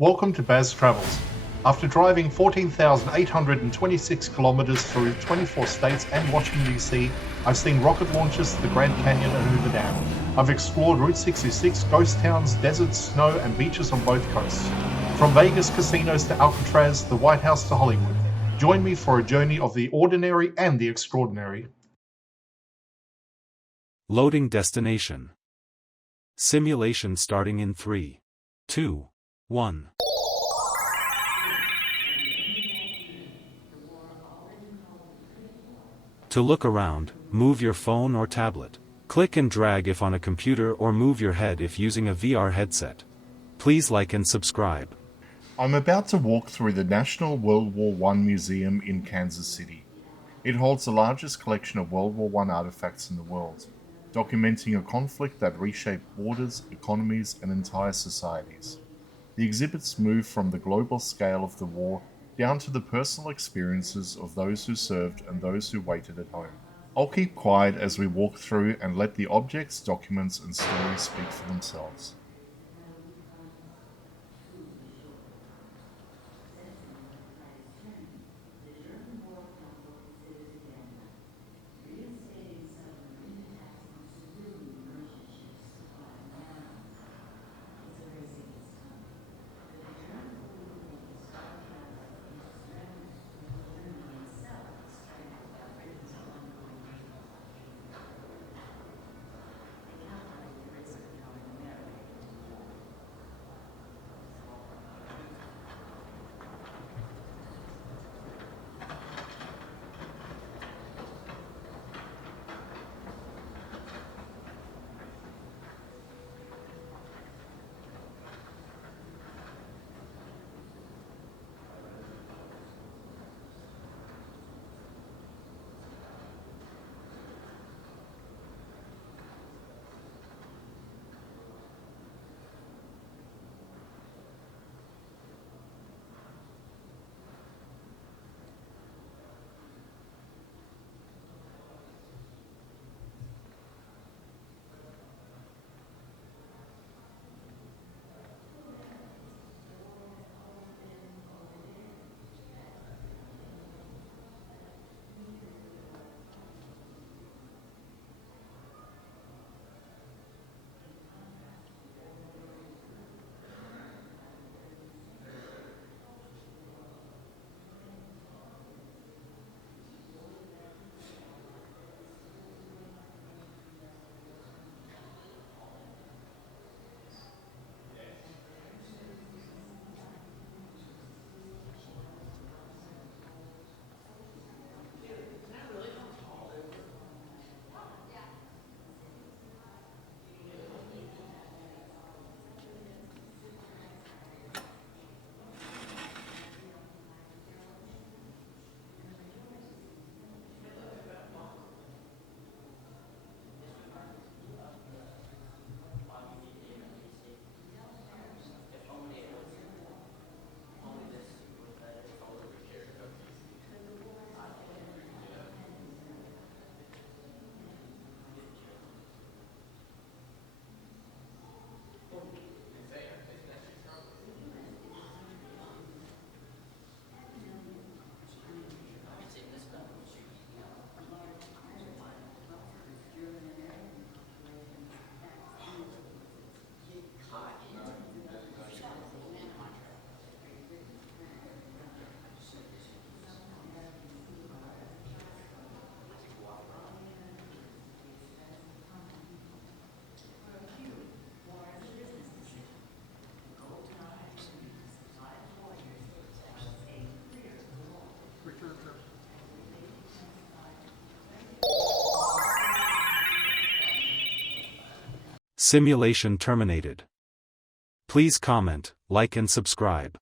Welcome to Baz Travels. After driving 14,826 kilometers through 24 states and Washington, D.C., I've seen rocket launches to the Grand Canyon and Hoover Dam. I've explored Route 66, ghost towns, deserts, snow, and beaches on both coasts. From Vegas casinos to Alcatraz, the White House to Hollywood. Join me for a journey of the ordinary and the extraordinary. Loading destination. Simulation starting in 3, 2, 1. To look around, move your phone or tablet. Click and drag if on a computer or move your head if using a VR headset. Please like and subscribe. I'm about to walk through the National World War I Museum in Kansas City. It holds the largest collection of World War I artifacts in the world, documenting a conflict that reshaped borders, economies, and entire societies. The exhibits move from the global scale of the war down to the personal experiences of those who served and those who waited at home. I'll keep quiet as we walk through and let the objects, documents, and stories speak for themselves. Simulation terminated. Please comment, like and subscribe.